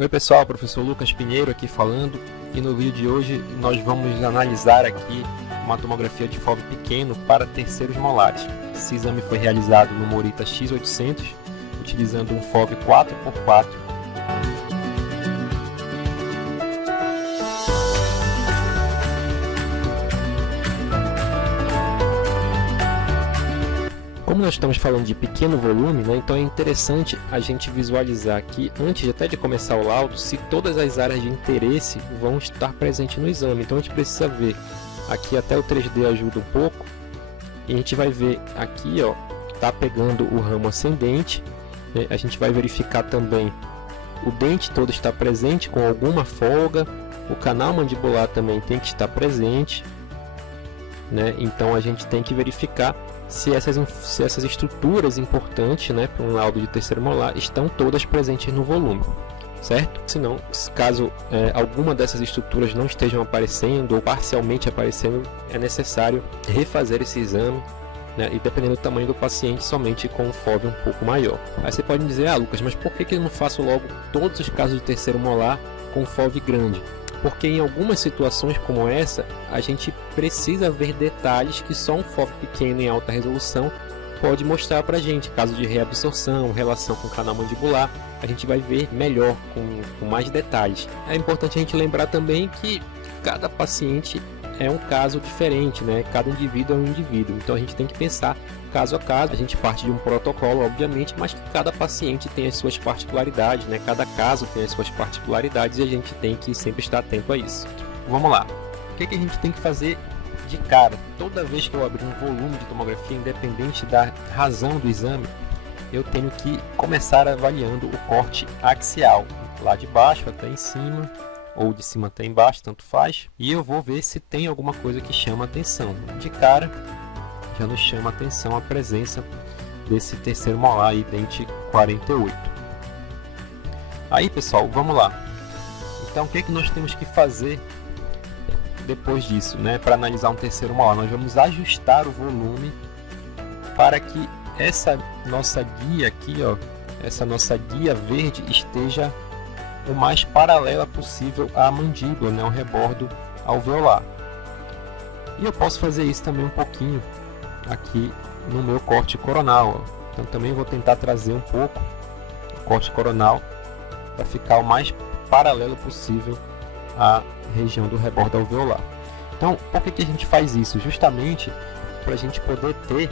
Oi pessoal, professor Lucas Pinheiro aqui falando, e no vídeo de hoje nós vamos analisar aqui uma tomografia de FOV pequeno para terceiros molares. Esse exame foi realizado no Morita X800, utilizando um FOV 4x4. Como nós estamos falando de pequeno volume, né, então é interessante a gente visualizar aqui, antes até de começar o laudo, se todas as áreas de interesse vão estar presentes no exame. Então a gente precisa ver, aqui até o 3D ajuda um pouco, e a gente vai ver aqui, ó, está pegando o ramo ascendente, né, a gente vai verificar também o dente todo está presente com alguma folga, o canal mandibular também tem que estar presente, né, então a gente tem que verificar se essas estruturas importantes, né, para um laudo de terceiro molar estão todas presentes no volume, certo? Se não, caso alguma dessas estruturas não estejam aparecendo ou parcialmente aparecendo, é necessário refazer esse exame, né, e dependendo do tamanho do paciente, somente com um FOV um pouco maior. Aí você pode dizer, Lucas, mas por que eu não faço logo todos os casos de terceiro molar com FOV grande? Porque em algumas situações como essa, a gente precisa ver detalhes que só um FOV pequeno em alta resolução pode mostrar para a gente. Caso de reabsorção, relação com o canal mandibular, a gente vai ver melhor, com mais detalhes. É importante a gente lembrar também que cada paciente é um caso diferente, né? Cada indivíduo é um indivíduo, então a gente tem que pensar caso a caso. A gente parte de um protocolo, obviamente, mas que cada paciente tem as suas particularidades, né? Cada caso tem as suas particularidades e a gente tem que sempre estar atento a isso. Vamos lá, o que a gente tem que fazer de cara? Toda vez que eu abrir um volume de tomografia, independente da razão do exame, eu tenho que começar avaliando o corte axial, lá de baixo até em cima, ou de cima até embaixo, tanto faz, e eu vou ver se tem alguma coisa que chama atenção. De cara, já nos chama atenção a presença desse terceiro molar aí, dente 48. Aí pessoal, vamos lá. Então o que nós temos que fazer depois disso, né, para analisar um terceiro molar? Nós vamos ajustar o volume para que essa nossa guia aqui, ó, essa nossa guia verde esteja o mais paralela possível à mandíbula, né, ao rebordo alveolar. E eu posso fazer isso também um pouquinho aqui no meu corte coronal, ó. Então também vou tentar trazer um pouco o corte coronal para ficar o mais paralelo possível à região do rebordo alveolar. Então, por que a gente faz isso? Justamente para a gente poder ter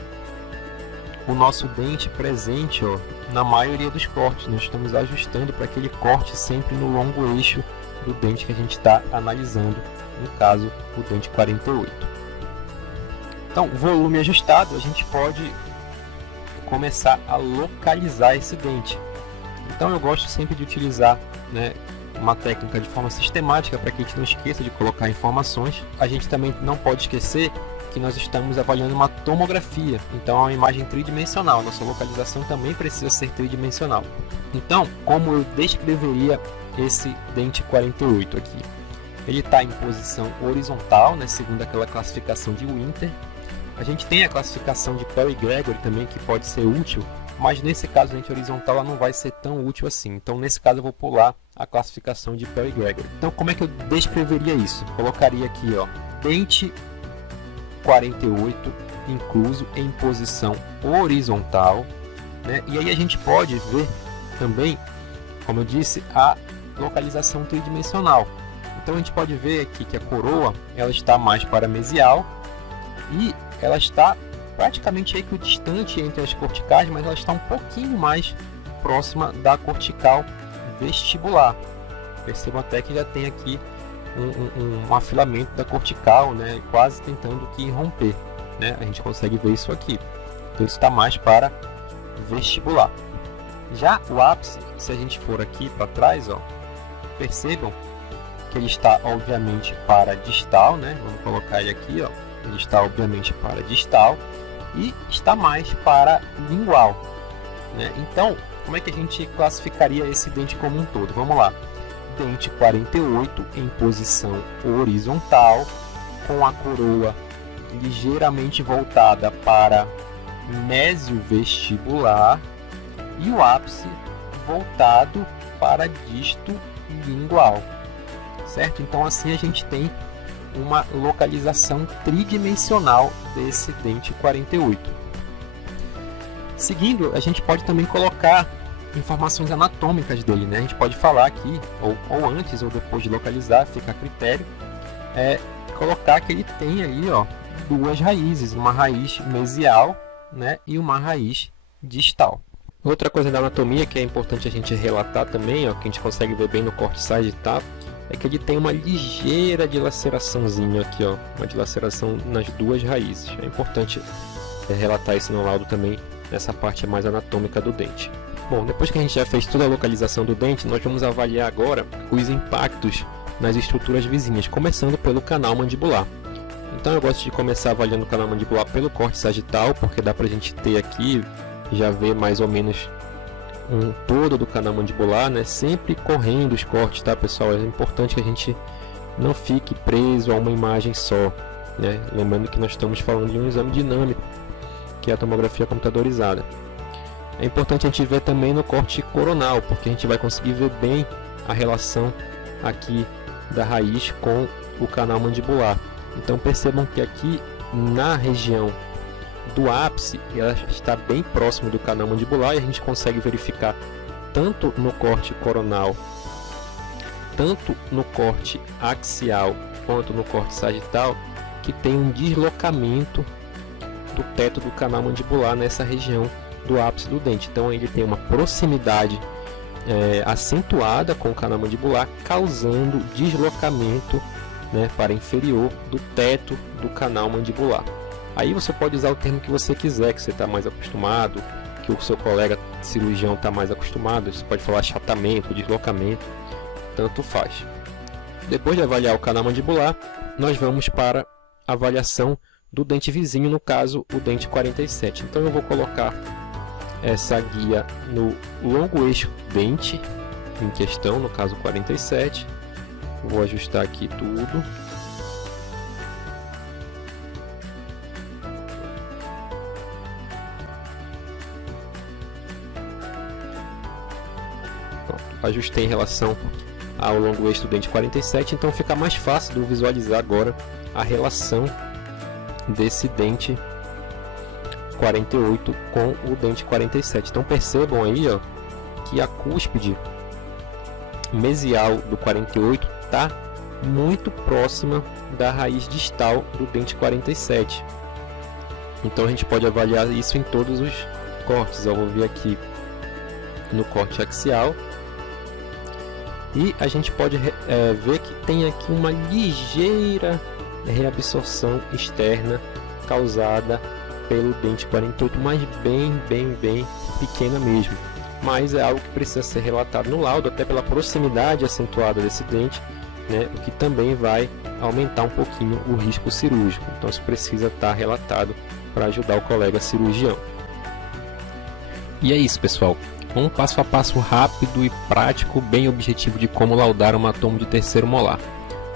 o nosso dente presente, ó, na maioria dos cortes. Nós estamos ajustando para que ele corte sempre no longo eixo do dente que a gente está analisando, no caso o dente 48. Então, volume ajustado, a gente pode começar a localizar esse dente. Então eu gosto sempre de utilizar, né, uma técnica de forma sistemática para que a gente não esqueça de colocar informações. A gente também não pode esquecer que nós estamos avaliando uma tomografia, então é uma imagem tridimensional, nossa localização também precisa ser tridimensional. Então, como eu descreveria esse dente 48 aqui? Ele está em posição horizontal, né, segundo aquela classificação de Winter. A gente tem a classificação de Perry-Gregory também, que pode ser útil, mas nesse caso a dente horizontal ela não vai ser tão útil assim. Então nesse caso eu vou pular a classificação de Perry-Gregory. Então como é que eu descreveria isso? Colocaria aqui, ó, dente 48 incluso em posição horizontal, né? E aí a gente pode ver também, como eu disse, a localização tridimensional. Então a gente pode ver aqui que a coroa ela está mais paramesial e ela está praticamente equidistante entre as corticais, mas ela está um pouquinho mais próxima da cortical vestibular. Percebam até que já tem aqui um afilamento da cortical, né, quase tentando que romper, né? A gente consegue ver isso aqui. Então isso está mais para vestibular. Já o ápice, se a gente for aqui para trás, ó, percebam que ele está obviamente para distal, né? Vamos colocar ele aqui, ó. Ele está obviamente para distal e está mais para lingual, né? Então, como é que a gente classificaria esse dente como um todo? Vamos lá. Dente 48 em posição horizontal, com a coroa ligeiramente voltada para mesiovestibular e o ápice voltado para para disto lingual, certo? Então assim a gente tem uma localização tridimensional desse dente 48. Seguindo, a gente pode também colocar informações anatômicas dele, né? A gente pode falar aqui, ou antes ou depois de localizar, fica a critério, colocar que ele tem ali, ó, duas raízes, uma raiz mesial, né, e uma raiz distal. Outra coisa da anatomia que é importante a gente relatar também, ó, que a gente consegue ver bem no corte sagital, é que ele tem uma ligeira dilaceraçãozinha aqui, ó, uma dilaceração nas duas raízes. É importante relatar isso no laudo também, nessa parte mais anatômica do dente. Bom, depois que a gente já fez toda a localização do dente, nós vamos avaliar agora os impactos nas estruturas vizinhas, começando pelo canal mandibular. Então eu gosto de começar avaliando o canal mandibular pelo corte sagital, porque dá pra gente ter aqui, já ver mais ou menos um todo do canal mandibular, né? Sempre correndo os cortes, tá, pessoal? É importante que a gente não fique preso a uma imagem só, né? Lembrando que nós estamos falando de um exame dinâmico, que é a tomografia computadorizada. É importante a gente ver também no corte coronal, porque a gente vai conseguir ver bem a relação aqui da raiz com o canal mandibular. Então percebam que aqui na região do ápice ela está bem próximo do canal mandibular e a gente consegue verificar tanto no corte coronal, tanto no corte axial quanto no corte sagital, que tem um deslocamento do teto do canal mandibular nessa região do ápice do dente. Então ele tem uma proximidade acentuada com o canal mandibular, causando deslocamento, né, para inferior do teto do canal mandibular. Aí você pode usar o termo que você quiser, que você está mais acostumado, que o seu colega cirurgião está mais acostumado. Você pode falar achatamento, deslocamento, tanto faz. Depois de avaliar o canal mandibular, nós vamos para a avaliação do dente vizinho, no caso o dente 47. Então eu vou colocar essa guia no longo eixo dente em questão, no caso 47. Vou ajustar aqui tudo. Pronto, ajustei em relação ao longo eixo do dente 47, então fica mais fácil de eu visualizar agora a relação desse dente 48 com o dente 47. Então percebam aí, ó, que a cúspide mesial do 48 está muito próxima da raiz distal do dente 47. Então a gente pode avaliar isso em todos os cortes. Eu vou vir aqui no corte axial e a gente pode ver que tem aqui uma ligeira reabsorção externa causada pelo dente 48, mas bem pequena mesmo. Mas é algo que precisa ser relatado no laudo, até pela proximidade acentuada desse dente, né, o que também vai aumentar um pouquinho o risco cirúrgico. Então isso precisa estar relatado para ajudar o colega cirurgião. E é isso, pessoal. Um passo a passo rápido e prático, bem objetivo de como laudar um tomo de terceiro molar.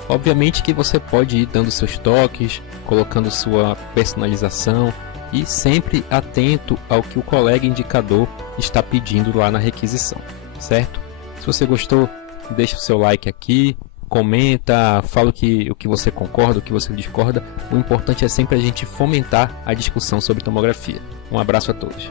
Obviamente que você pode ir dando seus toques, colocando sua personalização e sempre atento ao que o colega indicador está pedindo lá na requisição, certo? Se você gostou, deixa o seu like aqui, comenta, fala o que você concorda, o que você discorda. O importante é sempre a gente fomentar a discussão sobre tomografia. Um abraço a todos.